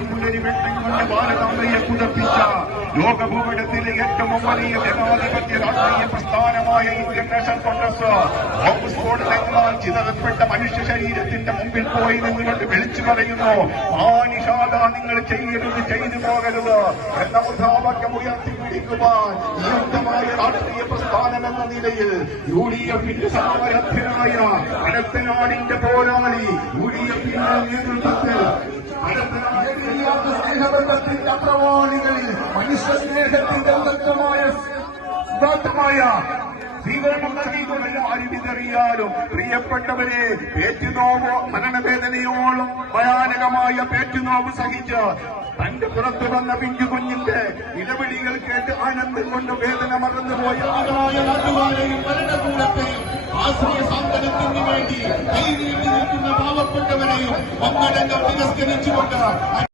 പൊൻമുന്നരി വെട്ടം കൊണ്ട് ഭാരതാംബയെ കുതപ്പിച്ച ലോകഭൂപടത്തിലെ ഏറ്റവും വലിയ ജനാധിപത്യ രാഷ്ട്രീയ പ്രസ്ഥാനമായ ഇന്ത്യൻ നാഷണൽ കോൺഗ്രസ് ഓക്സ്ഫോർഡ് തങ്ങളാൽ ചിതറപ്പെട്ട മനുഷ്യ ശരീരത്തിന്റെ മുമ്പിൽ പോയി നിന്നുകൊണ്ട് വിളിച്ചു പറയുന്നു ആ നിഷാദ നിങ്ങൾ ചെയ്യരുത് ചെയ്തു പോകരുത് എന്ന മുദ്രാവാക്യം ഉയർത്തിപ്പിടിക്കുവാൻ നിയുക്തമായ രാഷ്ട്രീയ പ്രസ്ഥാനം എന്ന നിലയിൽ യു ഡി എഫിന്റെ സമരഭ്യനായ അനന്തനാടിന്റെ പോരാളി യു ഡി എഫിന്റെ നേതൃത്വത്തിൽ അനന്തനാടിന്റെ പ്രവാണികളിൽ മനുഷ്യസ്നേഹത്തിന്റെ മനുഷ്യ സ്നേഹത്തിന്റെ ഉദത്തമായ ഉദാത്തമായ സ്വീകരണം നൽകിക്കൊണ്ട് ആര് വിതറിയാലും പ്രിയപ്പെട്ടവരെ പേറ്റുനോവോ മരണവേദനയോളം ഭയാനകമായ പേറ്റുനോവ് സഹിച്ച് തന്റെ പുറത്തു വന്ന പിഞ്ചു കുഞ്ഞിന്റെ ഇടപെടികൾ കേട്ട് ആനന്ദം കൊണ്ട് വേദന മറന്നുപോയ ആദായ നാട്ടുകാരെയും ആശ്രയ സാന്ത്വനത്തിന് വേണ്ടി കൈനീട്ടി നിൽക്കുന്ന പാവപ്പെട്ടവരെയും ഒന്നടങ്കം തിരസ്കരിച്ചുകൊണ്ട്